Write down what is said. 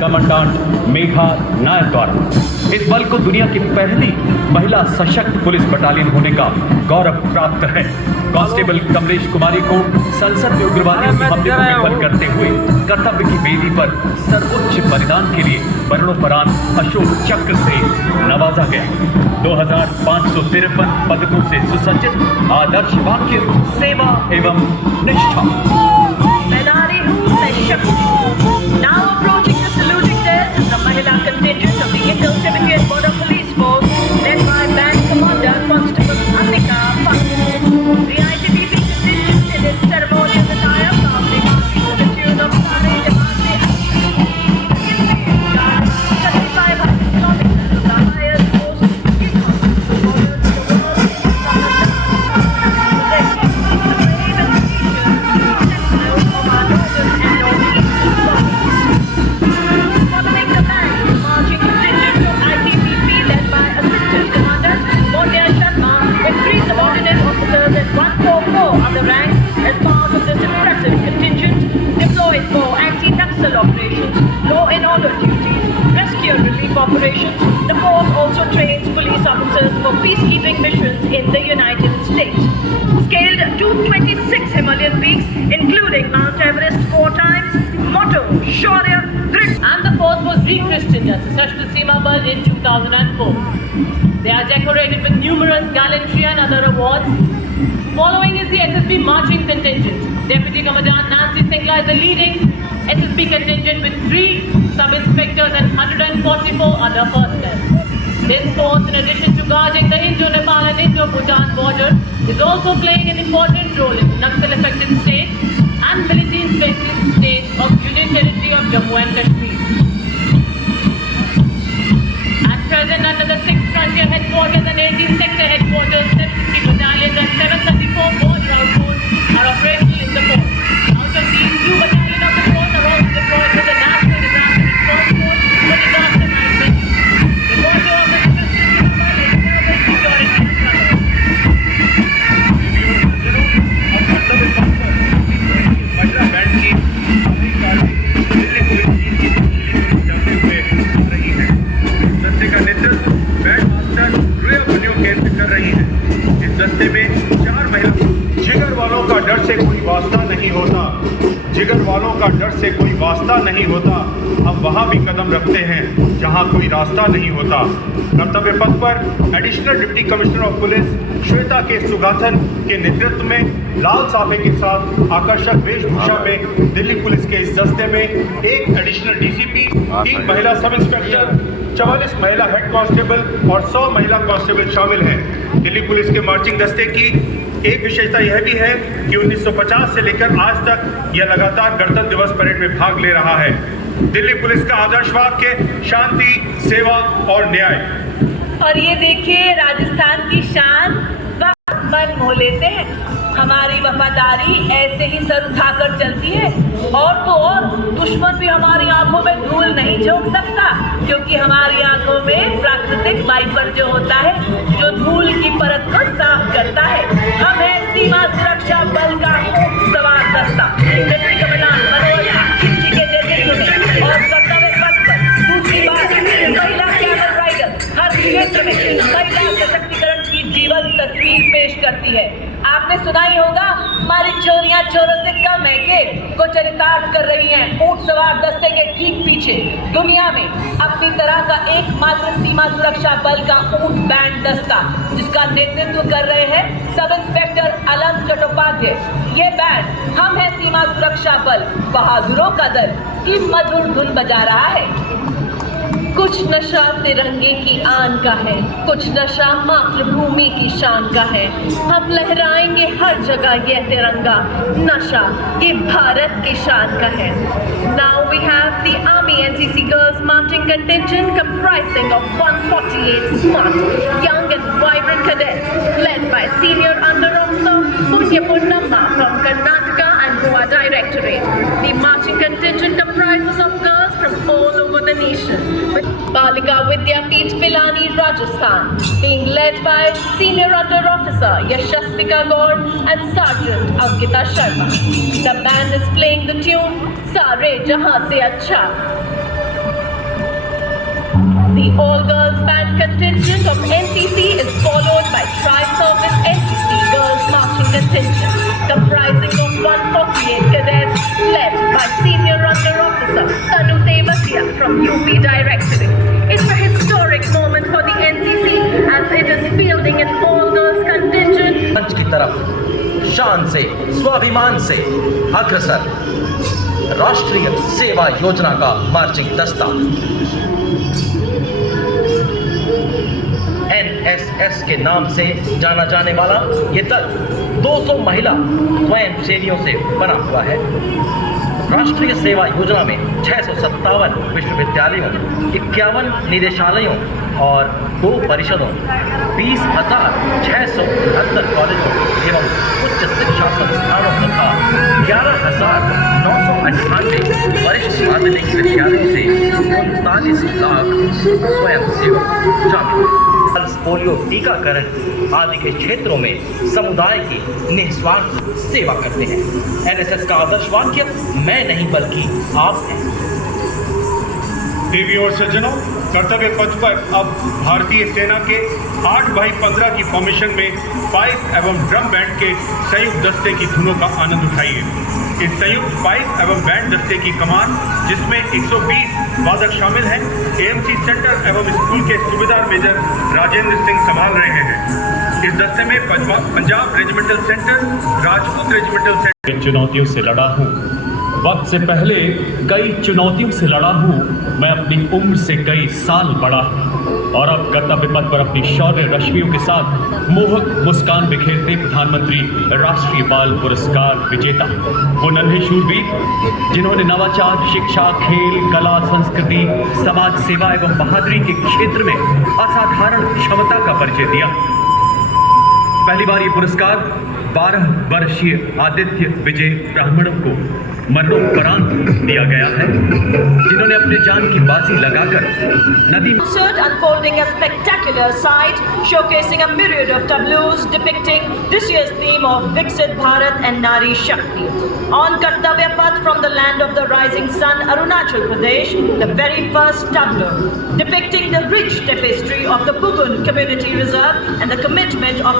Commandant Megha नायक द्वारा इस बल को दुनिया की पहली महिला सशक्त पुलिस बटालियन होने का गौरव प्राप्त है। कांस्टेबल कमलेश कुमारी को संसद में उग्रवादियों के हमले को विफल करते हुए कर्तव्य की वेदी पर सर्वोच्च बलिदान के लिए मरणोपरांत अशोक चक्र से नवाजा गया। 2553 पदकों से सुसज्जित आदर्श वाक्य सेवा एवं निष्ठा। Now approaching the saluting desk is the Mahila contingent of the Indo-Tibetan Border Police Force, led by Band Commander Constable Annika Pak. The ITBP contingent in its ceremonial attire proudly marching to the tune of Sare Jamate Akhi. 7,500 kilometers of the highest post operations. The force also trains police officers for peacekeeping missions in the United States. Scaled to 26 Himalayan peaks, including Mount Everest 4 times, motto, Shaurya, Drit. And the force was rechristened as Sashtra Seema Bal in 2004. They are decorated with numerous gallantry and other awards. Following is the SSB marching contingent. Deputy Commandant Nancy Singla is the leading SSB contingent with 3 sub-inspectors and 144 other personnel. This force, in addition to guarding the Indo-Nepal and Indo-Bhutan border, is also playing an important role in Naxal-affected states and military-infested states of Union Territory of Jammu and Kashmir. At present, under the 6th Frontier Headquarters and 18th Sector Headquarters, 750 battalions and 734 border outposts are operational in the force. Out of these, 2 battalions of the force are also deployed with the National Disaster Response Force for disaster management. The motto of the महिला band की Delhi police की जमते हुए रही है। इस दस्ते का नेतृत्व बैंड मास्टर रुया बनियो केंद्र कर रही है। इस दस्ते में 4 महिला। जिगर वालों का डर से कोई वास्ता नहीं होता, जिगर वालों का डर से कोई वास्ता नहीं होता। हम वहाँ भी कदम रखते हैं जहाँ कोई रास्ता नहीं होता। कर्तव्य पथ पर additional deputy commissioner of police Shweta के सुगाथन के नेतृत्व में लाल साफे के साथ आकर्षक वेशभूषा में दिल्ली पुलिस के इस दस्ते में 1 एडिशनल डीसीपी, 3 महिला सब इंस्पेक्टर, 44 महिला हेड कांस्टेबल और 100 महिला कांस्टेबल शामिल हैं। दिल्ली पुलिस के मार्चिंग दस्ते की एक विशेषता यह भी है कि 1950 से लेकर आज तक यह लगातार गणतंत्र दिवस परेड में भाग ले रहा है। दिल्ली पुलिस का आदर्श वाक्य शांति, सेवा और न्याय। और ये देखिए राजस्थान की शान, मन मोह लेते हैं। हमारी वफादारी ऐसे ही सर उठाकर चलती है और तो और दुश्मन भी हमारी आंखों में धूल नहीं झोंक सकता, क्योंकि हमारी आंखों में प्राकृतिक वाइपर जो होता है, जो धूल की परत को साफ करता है। हम है सीमा सुरक्षा बल का सवार दस्ता। डिप्टी कमांडेंट मनोज जी के नेतृत्व में और कर्तव्य पथ पर दूसरी बार महिला कैमल राइडर हर क्षेत्र में महिला सशक्तिकरण की जीवन तस्वीर पेश करती है। आपने सुना ही होगा, हमारी चोरियां चोरों से कम है को चरितार्थ कर रही हैं ऊंट सवार दस्ते के ठीक पीछे। दुनिया में अपनी तरह का एकमात्र सीमा सुरक्षा बल का ऊंट बैंड दस्ता, जिसका नेतृत्व कर रहे हैं सब इंस्पेक्टर अलम चट्टोपाध्याय। ये बैंड हम है सीमा सुरक्षा बल बहादुरों का दल की मधुर धुन बजा रहा है। कुछ नशा तिरंगे की आन का है, कुछ नशा मातृभूमि की शान का है। हम लहराएंगे हर जगह ये तिरंगा, नशा ये भारत की शान का है। Now we have the Army NCC Girls Marching Contingent comprising of 148 smart, young and vibrant cadets led by Senior Under Officer Punya Purnamma from Karnataka and Goa Directorate. The marching contingent comprises of girls from all over the nation, with Balika Vidyapeeth Pilani, Rajasthan, being led by Senior Under Officer Yashasvika Gaur and Sergeant Ankita Sharma. The band is playing the tune Sare Jahan Se Acha. The all-girls band contingent of NCC is followed by tri-service NCC girls marching contingent, comprising of 148 cadets led by senior under officer Tanu Tevatia from UP Directorate. It's a historic moment for the NCC as it is fielding an all-girls contingent. मंच की तरफ शान से स्वाभिमान से अग्रसर राष्ट्रीय सेवा योजना का मार्चिंग दस्ता NSS के नाम से जाना जाने वाला ये दल 200 महिला स्वयंसेवियों से बना हुआ है। राष्ट्रीय सेवा योजना में 657 विश्वविद्यालयों, 51 निदेशालयों और 2 परिषदों, 20,669 कॉलेजों एवं उच्च शिक्षा संस्थानों तथा 11,998 वरिष्ठ माध्यमिक विद्यालयों से 39 लाख स्वयंसेवक शामिल। पल्स पोलियो टीकाकरण आदि के क्षेत्रों में समुदाय की निस्वार्थ सेवा करते हैं। NSS का आदर्श वाक्य मैं नहीं बल्कि आप हैं। देवी और सज्जनों, कर्तव्य पथ पर अब भारतीय सेना के 8x15 की फॉर्मेशन में पाइप एवं ड्रम बैंड के संयुक्त दस्ते की धुनों का आनंद उठाइए। इस संयुक्त पाइप एवं बैंड दस्ते की कमान, जिसमें 120 वादक शामिल हैं, AMC सेंटर एवं स्कूल के सूबेदार मेजर राजेंद्र सिंह संभाल रहे हैं। इस दस्ते में Punjab regimental centre, Rajput regimental centre. चुनौतियों से लड़ा हूँ, वक्त से पहले कई चुनौतियों से लड़ा हूँ। मैं अपनी उम्र से कई साल बड़ा हूँ और अब कर्तव्य पथ पर अपनी शौर्य रश्मियों के साथ मोहक मुस्कान बिखेरते प्रधानमंत्री राष्ट्रीय बाल पुरस्कार विजेता वो नन्हे शूरवीर जिन्होंने नवाचार, शिक्षा, खेल, कला, संस्कृति, समाज सेवा एवं बहादुरी के क्षेत्र में असाधारण क्षमता का परिचय दिया। पहली बार ये पुरस्कार 12 वर्षीय आदित्य विजय ब्राह्मणों को मरणोपरांत दिया गया है, जिन्होंने अपने जान की बाजी लगाकर नदी Concert unfolding a spectacular sight, showcasing a myriad of tableaus depicting this year's theme of Viksit Bharat and Nari Shakti. On Kartavya Path from the land of the rising sun, Arunachal Pradesh, the very first tableau depicting the rich tapestry of the Bugun Community Reserve and the commitment of